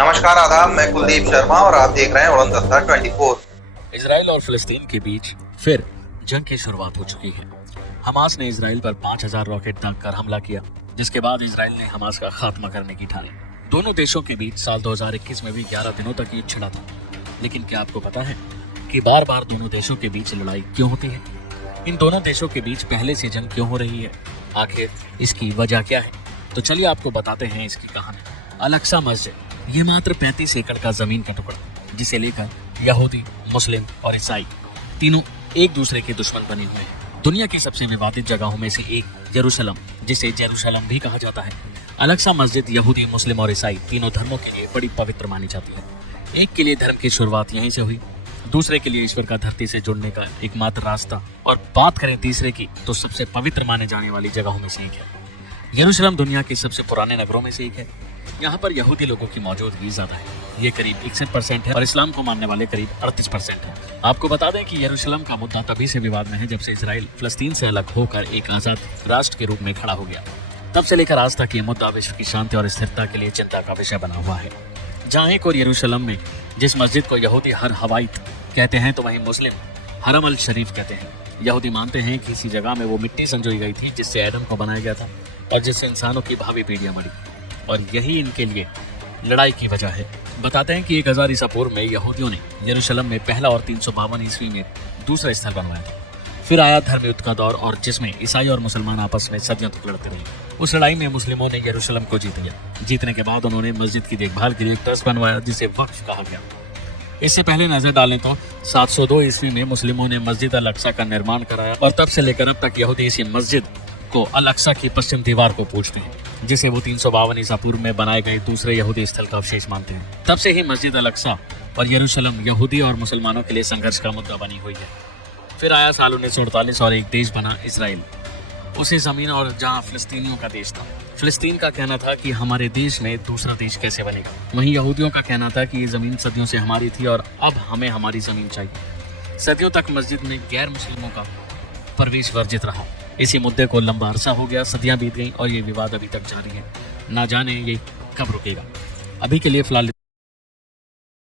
नमस्कार आदाब, मैं कुलदीप शर्मा और आप देख रहे हैं उड़न दस्ता 24। इजराइल और फिलिस्तीन के बीच फिर जंग की शुरुआत हो चुकी है। हमास ने इजराइल पर 5000 रॉकेट दागकर हमला किया, जिसके बाद इजराइल ने हमास का खात्मा करने की ठानी। दोनों देशों के बीच साल 2021 में भी 11 दिनों तक युद्ध छिड़ा था। लेकिन क्या आपको पता है कि बार बार दोनों देशों के बीच लड़ाई क्यों होती है? इन दोनों देशों के बीच पहले से जंग क्यों हो रही है? आखिर इसकी वजह क्या है? तो चलिए आपको बताते हैं इसकी कहानी। अल-अक्सा मस्जिद, ये मात्र 35 एकड़ का जमीन का टुकड़ा, जिसे लेकर यहूदी, मुस्लिम और ईसाई तीनों एक दूसरे के दुश्मन बने हुए हैं। दुनिया की सबसे विवादित जगहों में से एक यरूशलेम, जिसे जेरूशलेम भी कहा जाता है। अल-अक्सा मस्जिद यहूदी, मुस्लिम और ईसाई तीनों धर्मों के लिए बड़ी पवित्र मानी जाती है। एक के लिए धर्म की शुरुआत यहीं से हुई, दूसरे के लिए ईश्वर का धरती से जुड़ने का एकमात्र रास्ता, और बात करें तीसरे की तो सबसे पवित्र माने जाने वाली जगहों में से एक है। यरूशलेम दुनिया के सबसे पुराने नगरों में से एक है। यहाँ पर यहूदी लोगों की मौजूदगी ज्यादा है, ये करीब 61% है, और इस्लाम को मानने वाले करीब 38% है। आपको बता दें कि यरूशलेम का मुद्दा तभी से विवाद में है जब से इजराइल फिलिस्तीन से अलग होकर एक आजाद राष्ट्र के रूप में खड़ा हो गया। तब से लेकर आज तक ये मुद्दा विश्व की शांति और स्थिरता के लिए चिंता का विषय बना हुआ है। जहाँ एक और यरूशलेम में जिस मस्जिद को यहूदी हर हवाइत कहते हैं, तो वहीं मुस्लिम हरम अल शरीफ कहते हैं। यहूदी मानते हैं कि इसी जगह में वो मिट्टी संजोई गई थी जिससे एडम को बनाया गया था और जिससे इंसानों की भावी पीढ़ियां मरी, और यही इनके लिए लड़ाई की वजह है। बताते हैं कि 1000 ईसा पूर्व में यहूदियों ने यरूशलेम में पहला और 352 ईस्वी में दूसरा स्थल बनवाया था। फिर आया धर्म युद्ध का दौर, और जिसमें ईसाई और मुसलमान आपस में सदियों तक लड़ते रहे। उस लड़ाई में मुस्लिमों ने यरूशलेम को जीत लिया। जीतने के बाद उन्होंने मस्जिद की देखभाल के लिए एक ट्रस्ट बनवाया जिसे वक्फ कहा गया। इससे पहले नजर डालें तो 702 ईस्वी में मुस्लिमों ने मस्जिद अल-अक्सा का निर्माण कराया, और तब से लेकर अब तक यहूदी इसी मस्जिद को अल-अक्सा की पश्चिम दीवार को पूजते हैं, जिसे वो 352 ईसा पूर्व में बनाए गए दूसरे यहूदी स्थल का अवशेष मानते हैं। तब से ही मस्जिद अल-अक्सा और यरूशलेम यहूदी और मुसलमानों के लिए संघर्ष का मुद्दा बनी हुई है। फिर आया साल 1948 और एक देश बना इजराइल, उसी जमीन और जहां फिलिस्तीनियों का देश था। फिलिस्तीन का कहना था कि हमारे देश में दूसरा देश कैसे बनेगा, वहीं यहूदियों का कहना था कि ये जमीन सदियों से हमारी थी और अब हमें हमारी जमीन चाहिए। सदियों तक मस्जिद में गैर मुस्लिमों का प्रवेश वर्जित रहा। इसी मुद्दे को लंबा अरसा हो गया, सदियां बीत गईं और ये विवाद अभी तक जारी है। ना जाने ये कब रुकेगा। अभी के लिए फिलहाल